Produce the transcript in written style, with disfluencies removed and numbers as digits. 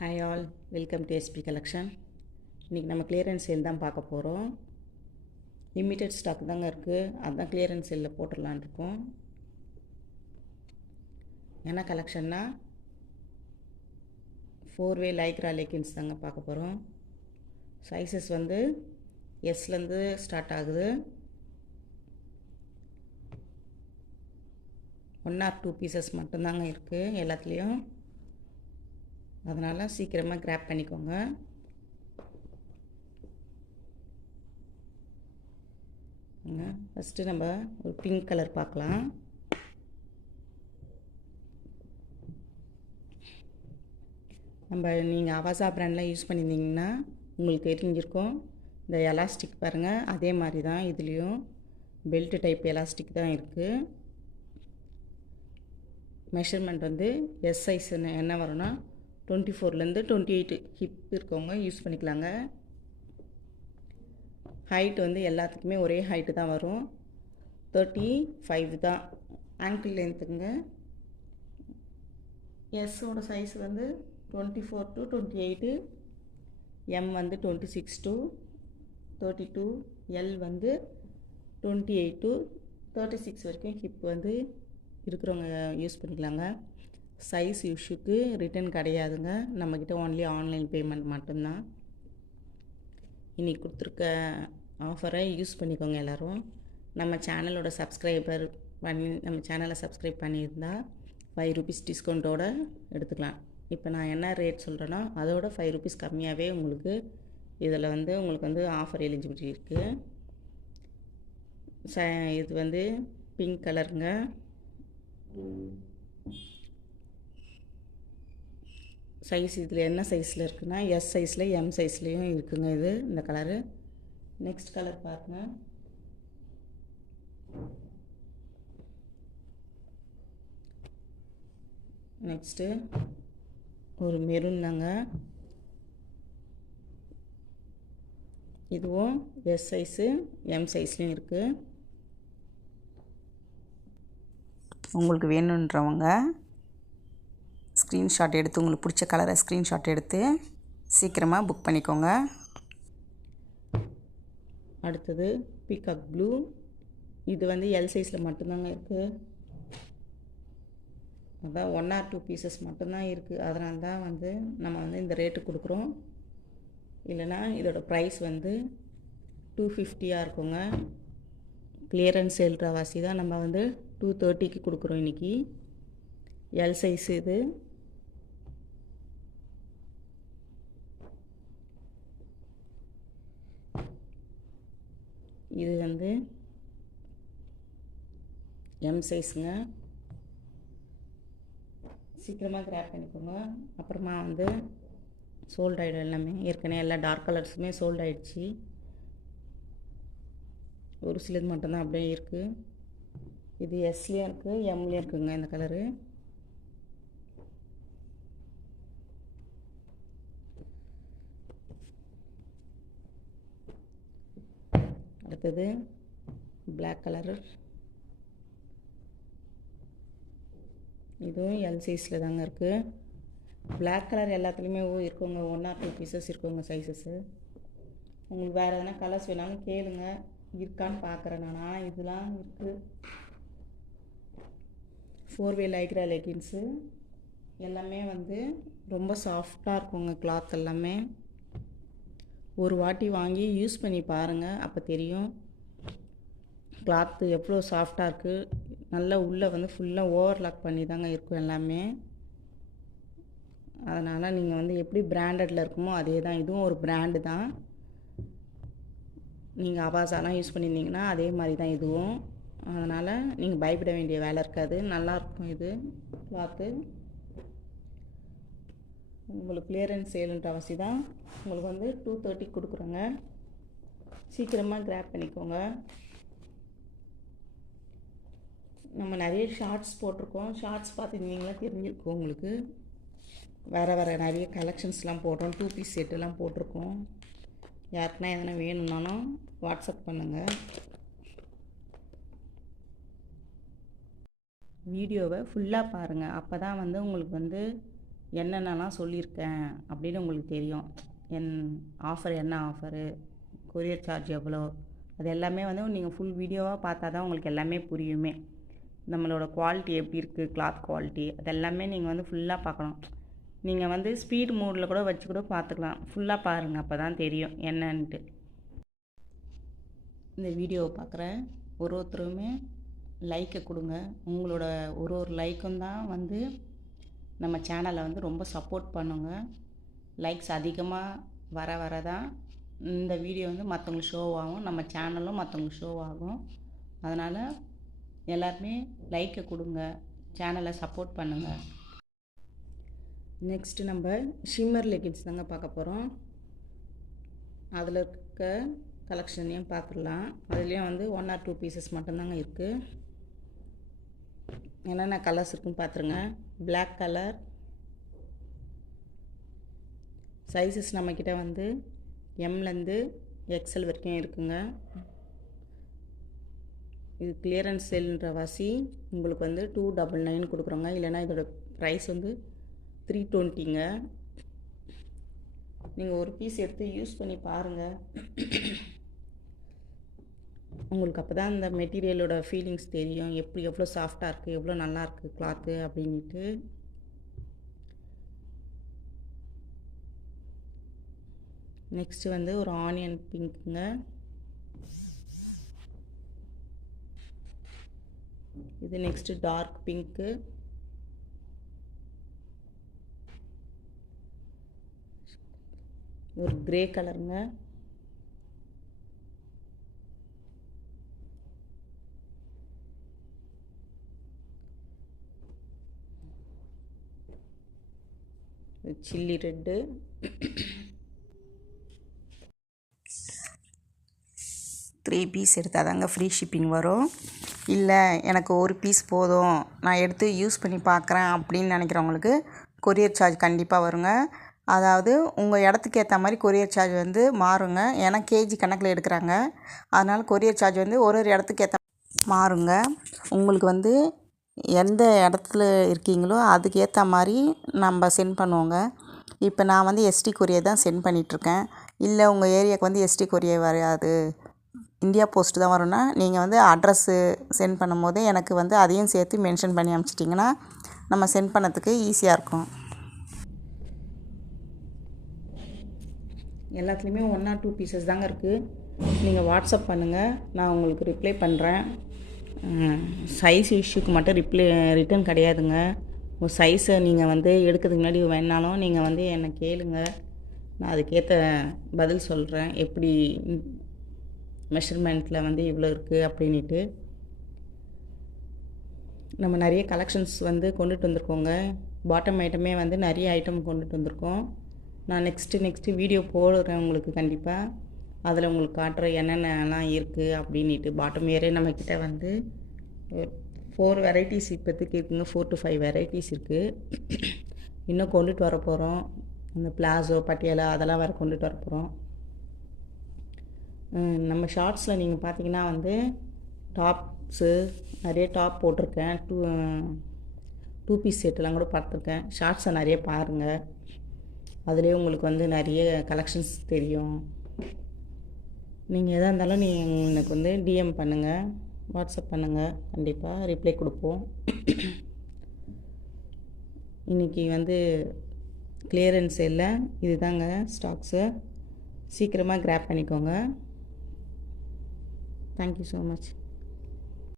Hi all, welcome to SP collection. இன்றைக்கி நம்ம clearance sale தான் பார்க்க போகிறோம். லிமிட்டட் ஸ்டாக் தாங்க இருக்குது, அதுதான் கிளியரன்ஸ் சேலில் போட்டுடலான் இருக்கோம். என்ன கலெக்ஷன்னா 4-வே லைக்ரா லெகின்ஸ் தாங்க பார்க்க போகிறோம். சைஸஸ் வந்து எஸ்லேருந்து ஸ்டார்ட் ஆகுது. 1 or 2 பீசஸ் மட்டும்தாங்க இருக்குது எல்லாத்துலேயும். அதனால் சீக்கிரமாக கிராப் பண்ணிக்கோங்க. ஃபஸ்ட்டு நம்ம ஒரு பிங்க் கலர் பார்க்கலாம். நீங்கள் அவாசா பிராண்டில் யூஸ் பண்ணியிருந்தீங்கன்னா உங்களுக்கு தெரிஞ்சிருக்கும். இந்த எலாஸ்டிக் பாருங்கள், அதே மாதிரி தான் இதுலேயும் பெல்ட் டைப் எலாஸ்டிக் தான் இருக்குது. மெஷர்மெண்ட் வந்து எஸ் சைஸ் என்ன வரும்னா 24லேருந்து 28 ஹிப் இருக்கவங்க யூஸ் பண்ணிக்கலாங்க. ஹைட் வந்து எல்லாத்துக்குமே ஒரே ஹைட்டு தான் வரும், 35 தான் ஆங்கிள் லென்த்துங்க. எஸ்ஸோட சைஸ் வந்து 24 to 28, எம் வந்து 26 to 32, எல் வந்து 28 to 36 வரைக்கும் ஹிப் வந்து இருக்கிறவங்க யூஸ் பண்ணிக்கலாங்க. சைஸ் இஷ்யூக்கு ரிட்டன் கிடையாதுங்க, நம்மக்கிட்ட ஓன்லி ஆன்லைன் பேமெண்ட் மட்டும்தான். இன்றைக்கி கொடுத்துருக்க ஆஃபரை யூஸ் பண்ணிக்கோங்க எல்லோரும். நம்ம சேனலோட சப்ஸ்கிரைபர் நம்ம சேனலை சப்ஸ்கிரைப் பண்ணியிருந்தால் 5 rupees டிஸ்கவுண்ட்டோடு எடுத்துக்கலாம். இப்போ நான் என்ன ரேட் சொல்கிறேன்னா அதோட 5 rupees கம்மியாகவே உங்களுக்கு இதில் வந்து உங்களுக்கு வந்து ஆஃபர் எலிஜிபிலிட்டி இருக்குது. இது வந்து பிங்க் கலருங்க. சைஸ் இதில் என்ன சைஸில் இருக்குன்னா எஸ் சைஸில் எம் சைஸ்லேயும் இருக்குங்க இது இந்த கலரு. நெக்ஸ்ட் கலர் பாருங்கள். நெக்ஸ்ட்டு ஒரு மெரூன் தாங்க. இதுவும் எஸ் சைஸு எம் சைஸ்லேயும் இருக்குது. உங்களுக்கு வேணுன்றவங்க ஸ்க்ரீன்ஷாட் எடுத்து உங்களுக்கு பிடிச்ச கலரை ஸ்க்ரீன்ஷாட் எடுத்து சீக்கிரமாக புக் பண்ணிக்கோங்க. அடுத்தது பீகாக் ப்ளூ. இது வந்து எல் சைஸில் மட்டும்தாங்க இருக்குது. அதான் 1 or 2 பீசஸ் மட்டும்தான் இருக்குது, அதனால தான் வந்து நம்ம வந்து இந்த ரேட்டு கொடுக்குறோம். இல்லைனா இதோட ப்ரைஸ் வந்து 250 இருக்குங்க. கிளியரன்ஸ் சேல்ற வாசி தான் நம்ம வந்து 230க்கு கொடுக்குறோம் இன்றைக்கி. எல் சைஸ் இது. இது வந்து எம் சைஸுங்க. சீக்கிரமாக கிராப் பண்ணிக்கோங்க, அப்புறமா வந்து சோல்ட் ஆகிடும் எல்லாமே. ஏற்கனவே எல்லா டார்க் கலர்ஸுமே சோல்ட் ஆகிடுச்சு, ஒரு சிலது மட்டும்தான் அப்படியே இருக்குது. இது எஸ்லேயும் இருக்குது எம்லேயும் இருக்குங்க இந்த கலரு. அடுத்தது பிளாக் கலரு. இதுவும் எல் சைஸில் தாங்க இருக்குது. பிளாக் கலர் எல்லாத்துலேயுமே இருக்குங்க, 1 or 2 பீசஸ் இருக்குங்க சைஸஸ்ஸு. உங்களுக்கு வேறு எதனா கலர்ஸ் வேணாலும் கேளுங்க, இருக்கான்னு பார்க்குறேன் நான். ஆனால் இதெல்லாம் இருக்குது. 4-வே லைக்ரா லெகின்ஸு எல்லாமே வந்து ரொம்ப சாஃப்டாக இருக்குங்க. கிளாத் எல்லாமே ஒரு வாட்டி வாங்கி யூஸ் பண்ணி பாருங்கள், அப்போ தெரியும் கிளாத்து எவ்வளோ சாஃப்டாக இருக்குது. நல்லா உள்ளே வந்து ஃபுல்லாக ஓவர்லாக் பண்ணி தாங்க இருக்கும் எல்லாமே. அதனால் நீங்கள் வந்து எப்படி பிராண்டடில் இருக்குமோ அதே தான், இதுவும் ஒரு பிராண்டு தான். நீங்கள் அவாசாலாம் யூஸ் பண்ணியிருந்தீங்கன்னா அதே மாதிரி தான் இதுவும். அதனால் நீங்கள் பயப்பட வேண்டிய வேலை இருக்காது, நல்லாயிருக்கும் இது கிளாத்து. உங்களுக்கு கிளியரன்ஸ் சேலுன்ற அவசி தான் உங்களுக்கு வந்து 230 கொடுக்குறோங்க. சீக்கிரமாக கிராப் பண்ணிக்கோங்க. நம்ம நிறைய ஷார்ட்ஸ் போட்டிருக்கோம், ஷார்ட்ஸ் பார்த்துருந்தீங்களா தெரிஞ்சிருக்கும் உங்களுக்கு. வேறு நிறைய கலெக்ஷன்ஸ்லாம் போடுறோம், 2 பீஸ் செட்டுலாம் போட்டிருக்கோம். யாருக்குன்னா எதனா வேணும்னாலும் வாட்ஸ்அப் பண்ணுங்கள். வீடியோவை ஃபுல்லாக பாருங்கள், அப்போ தான் வந்து உங்களுக்கு வந்து என்னென்னலாம் சொல்லியிருக்கேன் அப்படின்னு உங்களுக்கு தெரியும். என் ஆஃபர் என்ன ஆஃபரு, கொரியர் சார்ஜ் எவ்வளோ, அது எல்லாமே வந்து நீங்கள் ஃபுல் வீடியோவாக பார்த்தா தான் உங்களுக்கு எல்லாமே புரியுமே. நம்மளோட குவாலிட்டி எப்படி இருக்குது, கிளாத் குவாலிட்டி அதெல்லாமே நீங்கள் வந்து ஃபுல்லாக பார்க்கணும். நீங்கள் வந்து ஸ்பீட் மோடில் கூட வச்சு கூட பார்த்துக்கலாம். ஃபுல்லாக பாருங்கள், அப்போ தான் தெரியும் என்னன்ட்டு. இந்த வீடியோவை பார்க்குற ஒருத்தருமே லைக்கை கொடுங்க. உங்களோட ஒரு லைக்கும் தான் வந்து நம்ம சேனலை வந்து ரொம்ப சப்போர்ட் பண்ணுங்க. லைக்ஸ் அதிகமாக வர தான் இந்த வீடியோ வந்து மற்றவங்களுக்கு ஷோ ஆகும், நம்ம சேனலும் மற்றவங்களுக்கு ஷோ ஆகும். அதனால் எல்லாருமே லைக்கை கொடுங்க, சேனலை சப்போர்ட் பண்ணுங்கள். நெக்ஸ்ட்டு நம்ம ஷிம்மர் லெகின்ஸ் தாங்க பார்க்க போகிறோம். அதில் இருக்க கலெக்ஷனையும் பார்த்துடலாம். அதுலேயும் வந்து 1 or 2 பீசஸ் மட்டும்தாங்க இருக்குது. என்னென்ன கலர்ஸ் இருக்குன்னு பார்த்துருங்க. பிளாக் கலர் சைஸஸ் நம்மக்கிட்ட வந்து எம்லேருந்து எக்ஸல் வரைக்கும் இருக்குங்க. இது கிளியரன்ஸ் சேல்ன்ற வாசி உங்களுக்கு வந்து 299 கொடுக்குறோங்க. இல்லைனா இதோட ப்ரைஸ் வந்து 320ங்க. நீங்கள் ஒரு பீஸ் எடுத்து யூஸ் பண்ணி பாருங்கள். உங்களுக்கு அப்போ தான் இந்த மெட்டீரியலோட ஃபீலிங்ஸ் தெரியும், எவ்வளோ சாஃப்டாக இருக்குது, எவ்வளோ நல்லா இருக்குது கிளாத்து அப்படின்ட்டு. நெக்ஸ்ட்டு வந்து ஒரு ஆனியன் பிங்க்குங்க. இது நெக்ஸ்ட்டு டார்க் பிங்க்கு. ஒரு கிரே கலருங்க. Chilli red. த்ரீ பீஸ் எடுத்தால் தாங்க ஃப்ரீ ஷிப்பிங் வரும். இல்லை எனக்கு ஒரு பீஸ் போதும், நான் எடுத்து யூஸ் பண்ணி பார்க்குறேன் அப்படின்னு நினைக்கிறவங்களுக்கு கொரியர் சார்ஜ் கண்டிப்பாக வருங்க. அதாவது உங்கள் இடத்துக்கு ஏற்ற மாதிரி கொரியர் சார்ஜ் வந்து மாறுங்க. ஏன்னா கேஜி கணக்கில் எடுக்கிறாங்க. அதனால் கொரியர் சார்ஜ் வந்து ஒரு இடத்துக்கு ஏற்ற மாறுங்க. உங்களுக்கு வந்து எந்த இடத்துல இருக்கீங்களோ அதுக்கு ஏற்ற மாதிரி நம்ம சென்ட் பண்ணுவோங்க. இப்போ நான் வந்து எஸ்டி கொரியர் தான் சென்ட் பண்ணிகிட்ருக்கேன். இல்லை உங்கள் ஏரியாவுக்கு வந்து எஸ்டி கொரியர் வராது, இந்தியா போஸ்ட் தான் வரும்னா நீங்கள் வந்து அட்ரஸ்ஸு சென்ட் பண்ணும்போது எனக்கு வந்து அதையும் சேர்த்து மென்ஷன் பண்ணி அனுப்பிச்சிட்டிங்கன்னா நம்ம சென்ட் பண்ணதுக்கு ஈஸியாக இருக்கும். எல்லாத்துலேயுமே 1 or 2 பீசஸ் தாங்க இருக்குது. நீங்கள் வாட்ஸ்அப் பண்ணுங்கள், நான் உங்களுக்கு ரிப்ளை பண்ணுறேன். சைஸ் இஷ்யூக்கு மட்டும் ரிட்டர்ன் கிடையாதுங்க. உங்கள் சைஸை நீங்கள் வந்து எடுக்கிறதுக்கு முன்னாடி வேணாலும் நீங்கள் வந்து என்னை கேளுங்க, நான் அதுக்கேற்ற பதில் சொல்கிறேன். எப்படி மெஷர்மெண்ட்டில் வந்து இவ்வளோ இருக்குது அப்படின்ட்டு. நம்ம நிறைய கலெக்ஷன்ஸ் வந்து கொண்டுட்டு வந்திருக்கோங்க. பாட்டம் ஐட்டமே வந்து நிறைய ஐட்டம் கொண்டுட்டு வந்திருக்கோம். நான் நெக்ஸ்ட்டு வீடியோ போடுறேன் உங்களுக்கு கண்டிப்பாக. அதில் உங்களுக்கு காட்டுற என்னென்னலாம் இருக்குது அப்படின்ட்டு. பாட்டம் வேறே நம்மக்கிட்ட வந்து 4 வெரைட்டிஸ் இப்போதைக்கு இருக்குங்க. 4 to 5 வெரைட்டிஸ் இருக்குது. இன்னும் கொண்டுட்டு வர போகிறோம். அந்த பிளாசோ பட்டியாலா அதெல்லாம் வேறு கொண்டுட்டு வர போகிறோம். நம்ம ஷார்ட்ஸில் நீங்கள் பார்த்தீங்கன்னா வந்து டாப்ஸு நிறைய டாப் போட்டிருக்கேன். 2 பீஸ் செட்டெல்லாம் கூட பார்த்துருக்கேன். ஷார்ட்ஸை நிறைய பாருங்கள், அதிலே உங்களுக்கு வந்து நிறைய கலெக்ஷன்ஸ் தெரியும். நீங்கள் எதாக இருந்தாலும் நீங்கள் எனக்கு வந்து டிஎம் பண்ணுங்கள், வாட்ஸ்அப் பண்ணுங்கள், கண்டிப்பாக ரிப்ளை கொடுப்போம். இன்றைக்கி வந்து கிளியரன்ஸ் இல்லை, இது தாங்க ஸ்டாக்ஸு. சீக்கிரமாக கிராப் பண்ணிக்கோங்க. Thank you so much.